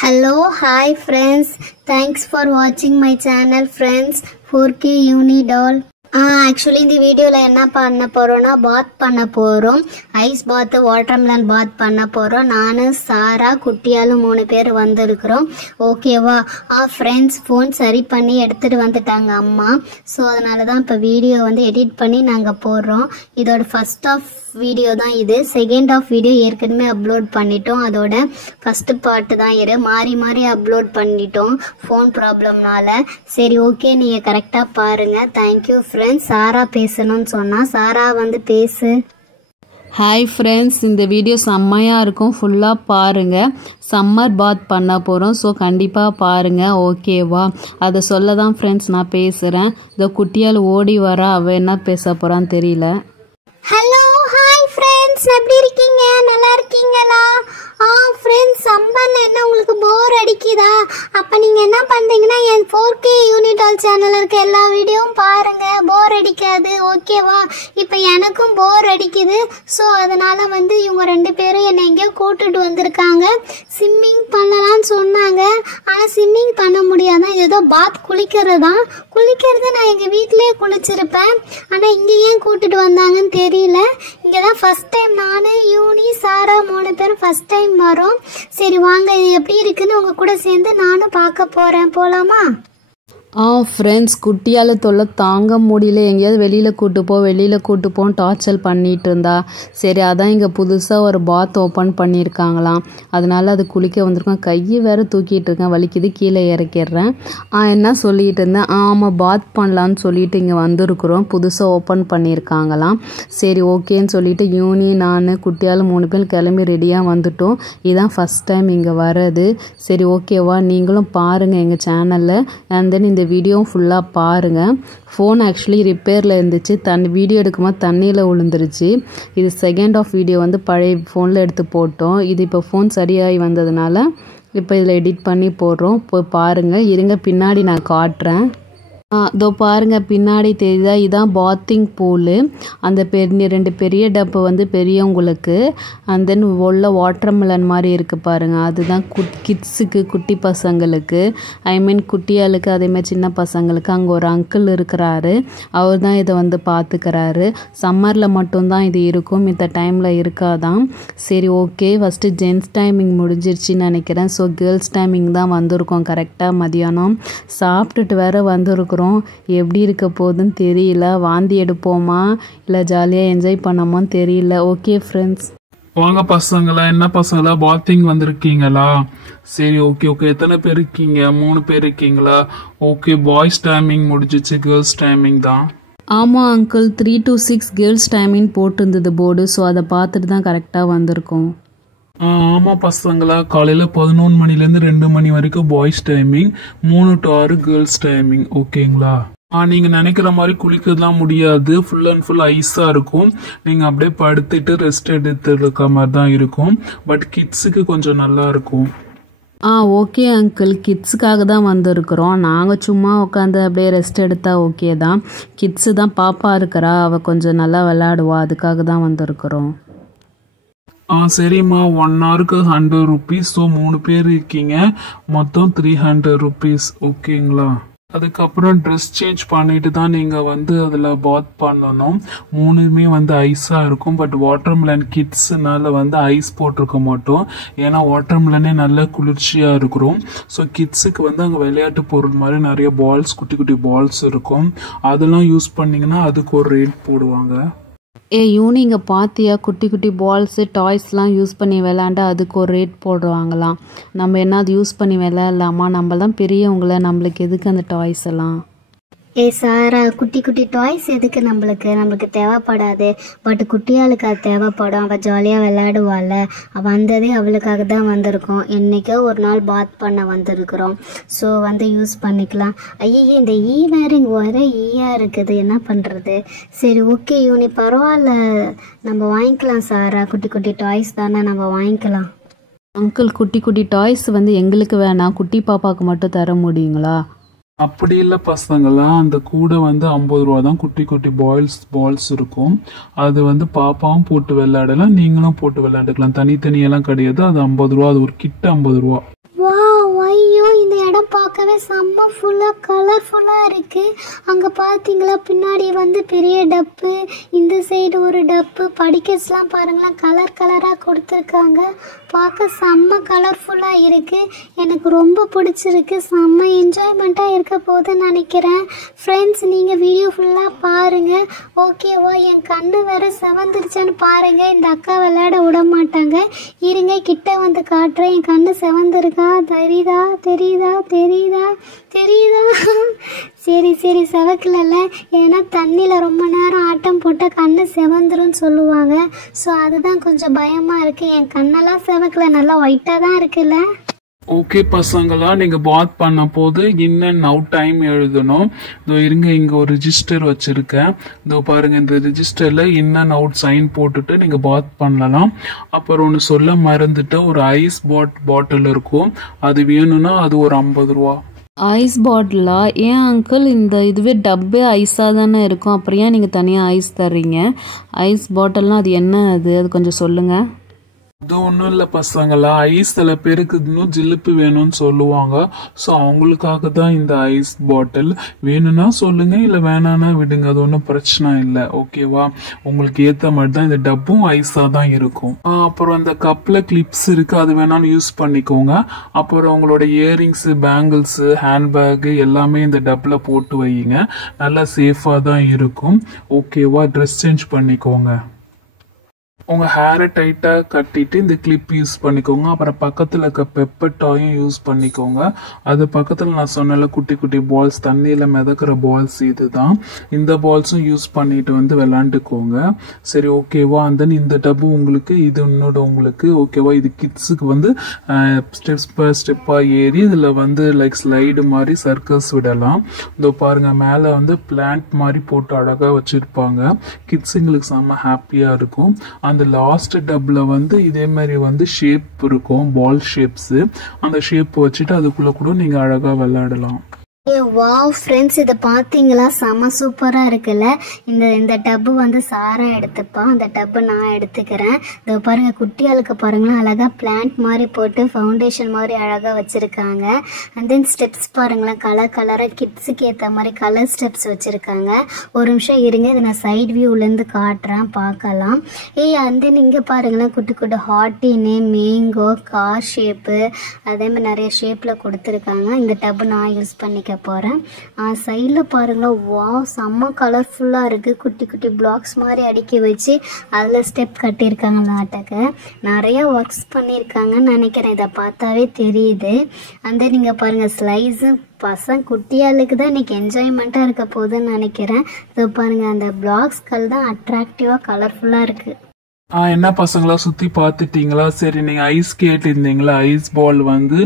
Hello, hi friends. Thanks for watching my channel friends. 4K Uni doll. Actually இந்த வீடியோல என்ன பண்ண போறோம்னா பாத் பண்ண போறோம். ஐஸ் பாத், வாட்டர்மெலன் பாத் பண்ண போறோம். நானு சாரா குட்டியாலும் 3 பேர் வந்திருக்கிறோம். ஓகேவா? ஃப்ரெண்ட்ஸ் ஃபோன் சரி பண்ணி எடுத்துட்டு வந்துட்டாங்க அம்மா. சோ அதனால தான் இப்ப வீடியோ வந்து எடிட் பண்ணி நாங்க போடுறோம். இதோட ஃபர்ஸ்ட் ஆஃப் வீடியோ தான் இது. செகண்ட் ஆஃப் வீடியோ ஏற்கனவே அப்லோட் பண்ணிட்டோம். அதோட ஃபர்ஸ்ட் பார்ட் தான் இது. மாறி மாறி அப்லோட் பண்ணிட்டோம் ஃபோன் ப்ராப்ளம்னால. சரி ஓகே, நீங்க கரெக்டா பாருங்க. Thank you friends. சாரா பேசணும்னு சொன்னா சாரா வந்து பேசு. ஹாய் ஃப்ரெண்ட்ஸ், இந்த வீடியோ செம்மையாக இருக்கும், ஃபுல்லாக பாருங்கள். சம்மர் பாத் பண்ண போகிறோம், ஸோ கண்டிப்பாக பாருங்கள். ஓகேவா? அதை சொல்ல தான் ஃப்ரெண்ட்ஸ் நான் பேசுகிறேன். இந்த குட்டியால் ஓடி வர அவள் என்ன பேச போகிறான்னு தெரியல. ஹலோ, ஹாய் ஃப்ரெண்ட்ஸ், எப்படி இருக்கீங்க? நல்லா இருக்கீங்களா? ஃப்ரெண்ட்ஸ், சம்மர்ல என்ன உங்களுக்கு போர் அடிக்குதா? அப்போ நீங்கள் என்ன பண்ணுறீங்கன்னா என் 4K யூனி டால் சேனலில் இருக்க எல்லா வீடியோவும் பாருங்கள். போர் அடிக்காது. ஓகேவா? இப்போ எனக்கும் போர் அடிக்குது. ஸோ அதனால் வந்து இவங்க 2 பேரும் என்னை எங்கேயோ கூட்டுட்டு வந்திருக்காங்க. ஸ்விம்மிங் பண்ணலான்னு சொன்னாங்க. ஆனால் ஸ்விம்மிங் பண்ண முடியாதான். ஏதோ பாத் குளிக்கிறது நான் எங்கள் வீட்டிலே குளிச்சிருப்பேன். ஆனால் இங்கே ஏன் கூட்டுட்டு வந்தாங்கன்னு தெரியல. இங்கே தான் ஃபஸ்ட் டைம் நான், யூனி, சாரா 3 பேரும் ஃபஸ்ட் டைம் வரோம். சரி வாங்க, இது எப்படி இருக்குன்னு உங்க கூட சேர்ந்து நானும் பார்க்க போறேன். போலாமா? ஃப்ரெண்ட்ஸ், குட்டியால் தொல்லை தாங்க முடியல. எங்கேயாவது வெளியில் கூட்டு போன்னு டார்ச்சர் பண்ணிகிட்டு இருந்தா. சரி, அதான் இங்கே புதுசாக ஒரு பாத் ஓப்பன் பண்ணியிருக்காங்களாம். அதனால அது குளிக்க வந்திருக்கோம். கையை வேறு தூக்கிட்டு இருக்கேன், வலிக்குது, கீழே இறக்கிடுறேன். என்ன சொல்லிகிட்டு இருந்தேன்? ஆமாம், பாத் பண்ணலான்னு சொல்லிட்டு இங்கே வந்திருக்கிறோம். புதுசாக ஓப்பன் பண்ணியிருக்காங்களாம். சரி ஓகேன்னு சொல்லிட்டு யூனி, நான், குட்டியால் 3 பேர் கிளம்பி ரெடியாக வந்துட்டோம். இதுதான் ஃபஸ்ட் டைம் இங்கே வர்றது. சரி ஓகேவா? நீங்களும் பாருங்கள் எங்கள் சேனலில். அண்ட் தென் இந்த வீடியோவும் ஃபுல்லாக பாருங்கள். ஃபோன் ஆக்சுவலி ரிப்பேரில் இருந்துச்சு. வீடியோ எடுக்கும்போது தண்ணியில் விழுந்துருச்சு. இது செகண்ட் ஆஃப் வீடியோ வந்து பழைய ஃபோனில் எடுத்து போட்டோம். இது இப்போ ஃபோன் சரியாகி வந்ததுனால இப்போ இதில் எடிட் பண்ணி போடுறோம். போய் பாருங்கள். இருங்க, பின்னாடி நான் காட்டுறேன். இதோ பாருங்கள், பின்னாடி தெரியுதா? இதுதான் பாத்திங் பூலு. அந்த 2 பெரிய டப்பு வந்து பெரியவங்களுக்கு. அண்ட் தென் உள்ள வாட்டர்மெலன் மாதிரி இருக்குது பாருங்கள். அதுதான் கிட்ஸுக்கு, குட்டி பசங்களுக்கு, ஐ மீன் குட்டியாளுக்கு, அதேமாதிரி சின்ன பசங்களுக்கு. அங்கே ஒரு அங்கிள் இருக்கிறாரு. அவர் தான் இதை வந்து பார்த்துக்கிறாரு. சம்மரில் மட்டும்தான் இது இருக்கும், இந்த டைமில் இருக்காதான். சரி ஓகே, ஃபஸ்ட்டு ஜென்ஸ் டைமிங் முடிஞ்சிருச்சுன்னு நினைக்கிறேன். ஸோ கேர்ள்ஸ் டைமிங் தான் வந்திருக்கோம். கரெக்டாக மதியானம் சாப்பிட்டுட்டு வேறு வந்திருக்கோம். எப்படி இருக்க போகுதுன்னு தெரியல. வாந்தி எடுப்போமா இல்லை ஜாலியாக என்ஜாய் பண்ணாமான்னு தெரியல. ஓகே ஃப்ரெண்ட்ஸ், வாங்க பசங்களா. என்ன பசங்களா, பாத்திங் வந்திருக்கீங்களா? சரி ஓகே. எத்தனை பேர் இருக்கீங்க? 3 பேர் இருக்கீங்களா? ஓகே, பாய்ஸ் டைமிங் முடிஞ்சிச்சு, கேர்ள்ஸ் டைமிங் தான். ஆமாம் அங்கிள், 3 to 6 கேர்ள்ஸ் டைமிங் போட்டிருந்தது போர்டு. ஸோ அதை பார்த்துட்டு தான் கரெக்டாக வந்திருக்கோம். ஆமா பசங்களா, காலையில 11 மணிலேருந்து 2 மணி வரைக்கும் boys timing, 3 to 6 girls timing. ஓகேங்களா? நீங்க நினைக்கிற மாதிரி குளிக்கலாம் முடியாது. ஃபுல் அண்ட் ஃபுல் ஐஸா இருக்கும். நீங்க அப்படியே படுத்துட்டு ரெஸ்ட் எடுத்து இருக்க மாதிரி தான் இருக்கும். பட் கிட்ஸுக்கு கொஞ்சம் நல்லா இருக்கும். ஓகே அங்கிள், கிட்ஸுக்காக தான் வந்திருக்கிறோம். நாங்கள் சும்மா உட்காந்து அப்படியே ரெஸ்ட் எடுத்தா ஓகே தான். கிட்ஸு தான், பாப்பா இருக்கிறா, அவள் கொஞ்சம் நல்லா விளையாடுவா, அதுக்காக தான் வந்திருக்கிறோம். சரிம்மா, 1 ஹவருக்கு 100 rupees. ஸோ 3 பேர் இருக்கீங்க, மொத்தம் 300 rupees. ஓகேங்களா? அதுக்கப்புறம் ட்ரெஸ் சேஞ்ச் பண்ணிட்டு தான் நீங்கள் வந்து அதில் பாத் பண்ணணும். 3மே வந்து ஐஸாக இருக்கும். பட் வாட்டர்மெலன் கிட்ஸ்னால வந்து ஐஸ் போட்டிருக்க மாட்டோம். ஏன்னா வாட்டர்மெலனே நல்ல குளிர்ச்சியாக இருக்கிறோம். ஸோ கிட்ஸுக்கு வந்து அங்கே விளையாட்டு பொருள் மாதிரி நிறைய பால்ஸ், குட்டி குட்டி பால்ஸ் இருக்கும். அதெல்லாம் யூஸ் பண்ணிங்கன்னா அதுக்கு ஒரு ரேட் போடுவாங்க. யூனி, இங்கே பார்த்தியா? குட்டி குட்டி பால்ஸு, டாய்ஸ்லாம் யூஸ் பண்ணி விளையாண்டா அதுக்கு ஒரு ரேட் போடுவாங்களாம். நம்ம என்ன அது யூஸ் பண்ணி விளையாடலாமா? நம்ம தான் பெரியவங்கள, நம்மளுக்கு எதுக்கு அந்த டாய்ஸ் எல்லாம்? சாரா, குட்டி குட்டி டாய்ஸ் எதுக்கு? நம்மளுக்கு தேவைப்படாது. பட் குட்டியாளுக்கு அது தேவைப்படும். அவள் ஜாலியாக விளையாடுவாள். வந்ததே அவளுக்காக தான் வந்திருக்கோம். என்றைக்கோ ஒரு நாள் பாத் பண்ண வந்திருக்கிறோம். ஸோ வந்து யூஸ் பண்ணிக்கலாம். ஐயே, இந்த வேரிங் ஒரே இருக்குது, என்ன பண்ணுறது? சரி ஓகே யூனி, பரவாயில்ல, நம்ம வாங்கிக்கலாம். சாரா, குட்டி குட்டி டாய்ஸ் தானே, நம்ம வாங்கிக்கலாம். அங்கிள், குட்டி குட்டி டாய்ஸ் வந்து எங்களுக்கு வேணாம், குட்டி பாப்பாவுக்கு மட்டும் தர முடியுங்களா? அப்படி இல்லை பசங்களா, அந்த கூடை வந்து 50 ரூபா தான். குட்டி குட்டி பால்ஸ் இருக்கும். அது வந்து பாப்பாவும் போட்டு விளையாடலாம், நீங்களும் போட்டு விளையாண்டுக்கலாம். தனித்தனியெல்லாம் கிடையாது. அது 50 ரூபா. அது ஒரு கிட்ட 50 ரூபா. வாவ், ஐயோ இந்த இடம் பார்க்கவே செம்ம ஃபுல்லாக கலர்ஃபுல்லாக இருக்குது. அங்கே பார்த்தீங்களா பின்னாடி வந்து பெரிய டப்பு, இந்த சைடு ஒரு டப்பு, படிக்கட்ஸ்லாம் பாருங்களேன் கலர் கலராக கொடுத்துருக்காங்க. பார்க்க செம்ம கலர்ஃபுல்லாக இருக்குது. எனக்கு ரொம்ப பிடிச்சிருக்கு. செம்ம என்ஜாய்மெண்ட்டாக இருக்க போதுன்னு நினைக்கிறேன். ஃப்ரெண்ட்ஸ் நீங்கள் வீடியோ ஃபுல்லாக பாருங்கள். ஓகேவா? என் கண்ணு வேறு செவந்துருச்சான்னு பாருங்கள். இந்த அக்கா விளையாட விட மாட்டாங்க. இருங்க கிட்ட வந்து காட்டுறேன். என் கண்ணு செவந்திருக்கா? தெரியுதா தெரியுதா தெரியுதா தெரியுதா? சரி சரி செவக்கலல்ல. ஏன்னா தண்ணியில் ரொம்ப நேரம் ஆட்டம் போட்டால் கண்ணு செவந்துருன்னு சொல்லுவாங்க. ஸோ அதுதான் கொஞ்சம் பயமாக இருக்குது. என் கண்ணெல்லாம் செவக்கல, நல்லா ஒயிட்டாக தான் இருக்குல்ல. ஓகே பசங்களா, நீங்க பாத் பண்ண போது இன் அண்ட் அவுட் டைம் எழுதணும். இதோ இருங்க, இங்க ஒரு ரிஜிஸ்டர் வச்சிருக்கேன். இதோ பாருங்க, இந்த ரிஜிஸ்டர்ல இன் அண்ட் அவுட் சைன் போட்டுட்டு நீங்க பாத் பண்ணலாம். அப்புறம் ஒன்று சொல்ல மறந்துட்டு, ஒரு ஐஸ் பாட்டில் இருக்கும், அது வேணும்னா அது ஒரு 50 ரூபா. ஐஸ் பாட்டிலா? ஏன் அங்கிள், இந்த இதுவே டப்பே ஐஸாக தானே இருக்கும், அப்புறம் ஏன் நீங்கள் தனியாக ஐஸ் தர்றீங்க? ஐஸ் பாட்டில்னால் அது என்ன? அது கொஞ்சம் சொல்லுங்கள். இது ஒன்றும் இல்லை பசங்களா, ஐஸ் சில பேருக்கு இன்னும் ஜில்லுப்பு வேணும்னு சொல்லுவாங்க. ஸோ அவங்களுக்காக தான் இந்த ஐஸ் பாட்டில். வேணும்னா சொல்லுங்க, இல்லை வேணான்னா விடுங்க, அது ஒன்றும் பிரச்சனை இல்லை. ஓகேவா? உங்களுக்கு ஏற்ற மாதிரி தான் இந்த டப்பும் ஐஸாக தான் இருக்கும். அப்புறம் அந்த கப்பில் கிளிப்ஸ் இருக்கு, அது வேணாலும் யூஸ் பண்ணிக்கோங்க. அப்புறம் உங்களோட இயரிங்ஸு, பேங்கிள்ஸு, ஹேண்ட்பேக்கு எல்லாமே இந்த டப்பில் போட்டு வையுங்க. நல்லா சேஃபாக தான் இருக்கும். ஓகேவா? ட்ரெஸ் சேஞ்ச் பண்ணிக்கோங்க. உங்கள் ஹேரை டைட்டாக கட்டிட்டு இந்த கிளிப் யூஸ் பண்ணிக்கோங்க. அப்புறம் பக்கத்தில் இருக்க பெப்பர் டாயும் யூஸ் பண்ணிக்கோங்க. அது பக்கத்தில் நான் சொன்னல குட்டி குட்டி பால்ஸ், தண்ணியில் மிதக்கிற பால்ஸ், இது தான். இந்த பால்ஸும் யூஸ் பண்ணிட்டு வந்து விளாண்டுக்கோங்க. சரி ஓகேவா? அண்ட் தென் இந்த டப்பு உங்களுக்கு, இது இன்னொரு உங்களுக்கு. ஓகேவா? இது கிட்ஸுக்கு வந்து ஸ்டெப்பாக ஏறி இதில் வந்து லைக் ஸ்லைடு மாதிரி சர்க்கஸ் விடலாம். இதோ பாருங்கள், மேலே வந்து பிளான்ட் மாதிரி போட்டு அழகாக வச்சுருப்பாங்க. கிட்ஸுங்களுக்கு செம்ம ஹாப்பியாக இருக்கும். அந்த லாஸ்ட் டப்ல வந்து இதே மாதிரி வந்து ஷேப் இருக்கும், பால் ஷேப்ஸ். அந்த ஷேப் வச்சுட்டு அதுக்குள்ள கூட நீங்க அழகா விளையாடலாம். வாவ் ஃப்ரெண்ட்ஸ், இதை பார்த்தீங்களா? செம்ம சூப்பராக இருக்குல்ல. இந்த டப்பு வந்து சாரா எடுத்துப்பா, அந்த டப்பு நான் எடுத்துக்கிறேன். இதை பாருங்கள், குட்டியாளுக்கு பாருங்களேன் அழகாக பிளான்ட் மாதிரி போட்டு ஃபவுண்டேஷன் மாதிரி அழகாக வச்சுருக்காங்க. அண்ட் தென் ஸ்டெப்ஸ் பாருங்களேன், கலர் கலராக கிட்ஸுக்கு ஏற்ற மாதிரி கலர் ஸ்டெப்ஸ் வச்சுருக்காங்க. ஒரு நிமிஷம் இருங்க, இதை நான் சைட் வியூலேருந்து காட்டுறேன், பார்க்கலாம். அண்ட் தென் இங்கே பாருங்களேன், குட்டி குட்டி ஹார்ட்டின்னு, மேங்கோ, கார் ஷேப்பு, அதே மாதிரி நிறைய ஷேப்பில் கொடுத்துருக்காங்க. இந்த டப்பு நான் யூஸ் பண்ணிக்க போகிறேன். சைடில் பாருங்களா, வாவ் செம்ம கலர்ஃபுல்லாக இருக்குது. குட்டி குட்டி பிளாக்ஸ் மாதிரி அடுக்கி வச்சு அதில் ஸ்டெப் கட்டியிருக்காங்க. நாட்டுக்கு நிறைய ஒர்க்ஸ் பண்ணியிருக்காங்கன்னு நினைக்கிறேன், இதை பார்த்தாவே தெரியுது. அந்த நீங்கள் பாருங்கள் ஸ்லைஸு, பசங்க குட்டியாளுக்கு தான் இன்றைக்கி என்ஜாய்மெண்ட்டாக இருக்க போகுதுன்னு நினைக்கிறேன். இதை பாருங்கள், அந்த பிளாக்ஸ்கள் தான் அட்ராக்டிவாக கலர்ஃபுல்லாக இருக்குது. என்ன பசங்களா சுத்தி பார்த்துட்டீங்களா? சரி, நீங்க ஐஸ் கேட்டிருந்தீங்களா? ஐஸ் பால் வந்து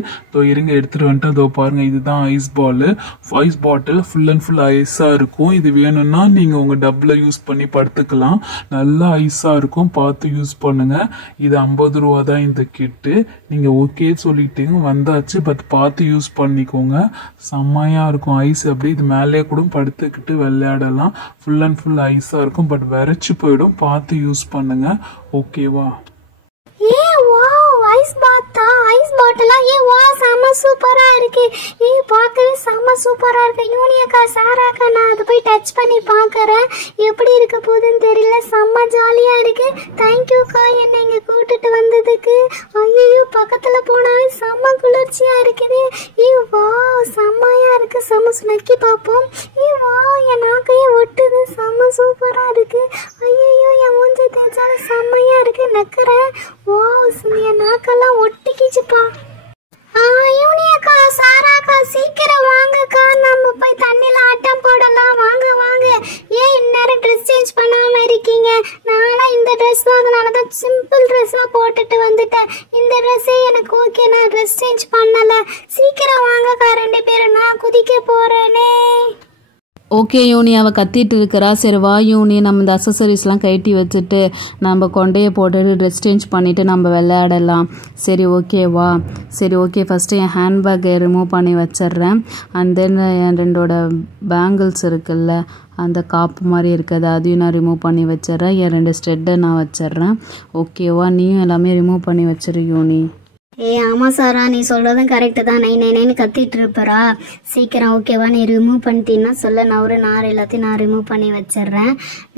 இருங்க எடுத்துட்டு வந்துட்டு, அதோ பாருங்க, இதுதான் ice ball. Ice bottle full and full ஐஸா இருக்கும். இது வேணும்னா நீங்க உங்க டப்ல யூஸ் பண்ணி படுத்துக்கலாம். நல்லா ஐஸா இருக்கும், பார்த்து யூஸ் பண்ணுங்க. இது 50 ரூபா தான் இந்த கிட்டு. நீங்க ஓகே சொல்லிட்டீங்க, வந்தாச்சு. பட் பார்த்து யூஸ் பண்ணிக்கோங்க, செம்மையா இருக்கும். ஐஸ் அப்படி இது மேலே கூட படுத்துக்கிட்டு விளையாடலாம். ஃபுல் அண்ட் ஃபுல் ஐஸா இருக்கும், பட் விரைச்சு போயிடும். பார்த்து யூஸ் பண்ணுங்க. ஓகேவா? ஐஸ் பாத்தா, ஐஸ் பாட்டிலா? வா செம்ம சூப்பரா இருக்கு. பார்க்கவே செம்ம சூப்பரா இருக்கு. யூனியக்கா, சாராக்கா, நான் அதை போய் டச் பண்ணி பார்க்கறேன், எப்படி இருக்க போகுதுன்னு தெரியல. செம்ம ஜாலியா இருக்கு. தேங்க்யூக்கா என்னை இங்க கூட்டிட்டு வந்ததுக்கு. ஐயோ, பக்கத்துல போனாவே செம்ம குளிர்ச்சியா இருக்குது. வா செம்மையா இருக்கு. செம்ம நக்கி பார்ப்போம். வா என் நாக்கையே ஒட்டுது. செம்ம சூப்பரா இருக்கு. ஐயோ, என் மூஞ்சி தேய்ச்சாலும் செம்மையா இருக்கு. நக்கிறேன். வா என் நாக்கெல்லாம் ஒட்டிக்கிச்சுப்பா. யூனியக்கா, சாராக்கா, சீக்கிரம் வாங்கக்கா, நம்ம போய் தண்ணியில ஆட்டம் போடலாம். வாங்க வாங்க. இந்நேரம் ட்ரெஸ் சேஞ்ச் பண்ணாம இருக்கீங்க? நானும் இந்த ட்ரெஸ் தான், அதனால தான் சிம்பிள் ட்ரெஸ்லாம் போட்டுட்டு வந்துட்டேன். இந்த ட்ரெஸ்ஸே எனக்கு ஓகே, நான் ட்ரெஸ் சேஞ்ச் பண்ணல. சீக்கிரம் வாங்கக்கா 2 பேரும், நான் குதிக்க போறேனே. ஓகே யூனி, அவள் கத்திட்டு இருக்கிறா. சரி வா யூனி, நம்ம இந்த அசசரிஸ்லாம் கட்டி வச்சுட்டு நம்ம கொண்டையை போட்டுட்டு ட்ரெஸ் சேஞ்ச் பண்ணிவிட்டு நம்ம விளையாடலாம். சரி ஓகேவா? சரி ஓகே, ஃபஸ்ட்டு என் ஹேண்ட்பேக்கை ரிமூவ் பண்ணி வச்சிட்றேன். அண்ட் தென் என் 2 பேங்கிள்ஸ் இருக்குல்ல, அந்த காப்பு மாதிரி இருக்குது, அதையும் நான் ரிமூவ் பண்ணி வச்சிட்றேன். என் 2 ஸ்டெட்டை நான் வச்சிட்றேன். ஓகேவா? நீயும் எல்லாமே ரிமூவ் பண்ணி வச்சிரு யூனி. ஆமாம் சாரா, நீ சொல்கிறதும் கரெக்டு தான். நைன்னு கத்திட்டு இருப்பறா. சீக்கிரம் ஓகேவா, நீ ரிமூவ் பண்ணிட்டீன்னா சொல்ல, நான் எல்லாத்தையும் நான் ரிமூவ் பண்ணி வச்சிடுறேன்.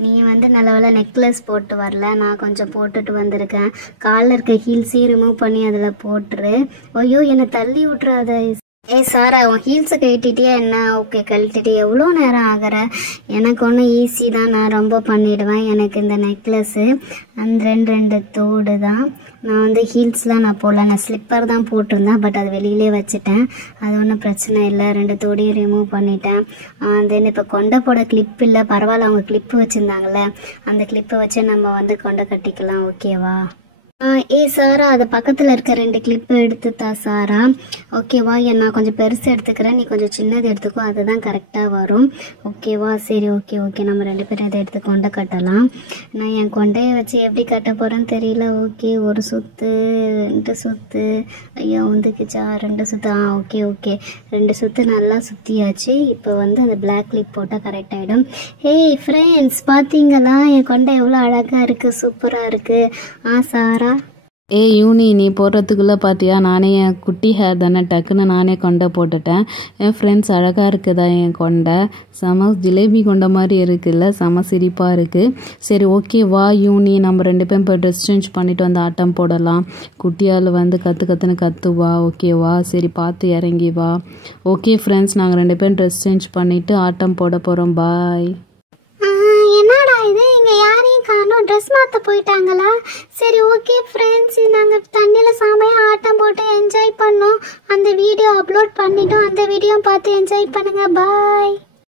நீ வந்து நல்ல நெக்லஸ் போட்டு வரல, நான் கொஞ்சம் போட்டுட்டு வந்திருக்கேன். காலில் இருக்க ஹீல்ஸையும் ரிமூவ் பண்ணி அதில் போட்டுரு. ஐயோ, என்னை தள்ளி விட்றாத. சாரா, உன் ஹீல்ஸை கழட்டிட்டியா என்ன? ஓகே, கழட்டிட்டு எவ்வளோ நேரம் ஆகிற? எனக்கு ஒன்றும் ஈஸி தான், நான் ரொம்ப பண்ணிவிடுவேன். எனக்கு இந்த நெக்லஸ்ஸு அந்த ரெண்டு தோடு தான். நான் வந்து ஹீல்ஸ்லாம் நான் போடல, நான் ஸ்லிப்பர் தான் போட்டிருந்தேன். பட் அது வெளியிலே வச்சுட்டேன், அது ஒன்றும் பிரச்சனை இல்லை. 2 தோடையும் ரிமூவ் பண்ணிட்டேன். தென் இப்போ கொண்டை போட கிளிப் இல்லை, பரவாயில்ல. அவங்க கிளிப்பு வச்சுருந்தாங்களே, அந்த கிளிப்பை வச்சு நம்ம வந்து கொண்டை கட்டிக்கலாம். ஓகேவா? சாரா, அது பக்கத்தில் இருக்க 2 கிளிப்பு எடுத்துத்தா சாரா. ஓகேவா? நான் கொஞ்சம் பெருசு எடுத்துக்கிறேன், நீ கொஞ்சம் சின்னது எடுத்துக்கோ, அதுதான் கரெக்டாக வரும். ஓகேவா? சரி, ஓகே நம்ம 2 பேரும் இதை எடுத்து கொண்டை கட்டலாம். நான் என் கொண்டையை வச்சு எப்படி கட்ட போகிறேன்னு தெரியல. ஓகே, 1 சுற்று 2 சுற்று. ஐயா வந்துக்குச்சா? 2 சுற்று. ஓகே 2 சுற்று நல்லா சுற்றியாச்சு. இப்போ வந்து அந்த பிளாக் கிளிப் போட்டால் கரெக்ட் ஆகிடும். ஃப்ரெண்ட்ஸ், பார்த்தீங்களா என் கொண்டை எவ்வளோ அழகாக இருக்குது, சூப்பராக இருக்குது. சாரா, யூனி, நீ போடுறதுக்குள்ளே பார்த்தியா, நானே என் குட்டி ஹேர் தானே, டக்குன்னு நானே கொண்டை போட்டுட்டேன். என் ஃப்ரெண்ட்ஸ், அழகாக இருக்குதா என் கொண்டை? செம ஜிலேபி கொண்ட மாதிரி இருக்குல்ல, செம சிரிப்பாக இருக்குது. சரி, ஓகே வா யூனி, நம்ம 2 பேரும் இப்போ ட்ரெஸ் சேஞ்ச் பண்ணிவிட்டு வந்து ஆட்டம் போடலாம். குட்டியால் வந்து கற்றுன்னு கற்றுவா. ஓகேவா? சரி, பார்த்து இறங்கி வா. ஓகே ஃப்ரெண்ட்ஸ், நாங்கள் 2 பேரும் ட்ரெஸ் சேஞ்ச் பண்ணிவிட்டு ஆட்டம் போட போகிறோம். பாய். என்னடா இது, இங்கே யாரையும் காணோம், ட்ரெஸ் மாற்ற போயிட்டாங்களா? சரி, ஓகே ஃப்ரெண்ட்ஸ், நாங்கள் தண்ணியில் செமையாக ஆட்டம் போட்டு என்ஜாய் பண்ணோம். அந்த வீடியோ அப்லோட் பண்ணிட்டோம், அந்த வீடியோ பார்த்து என்ஜாய் பண்ணுங்கள். பாய்.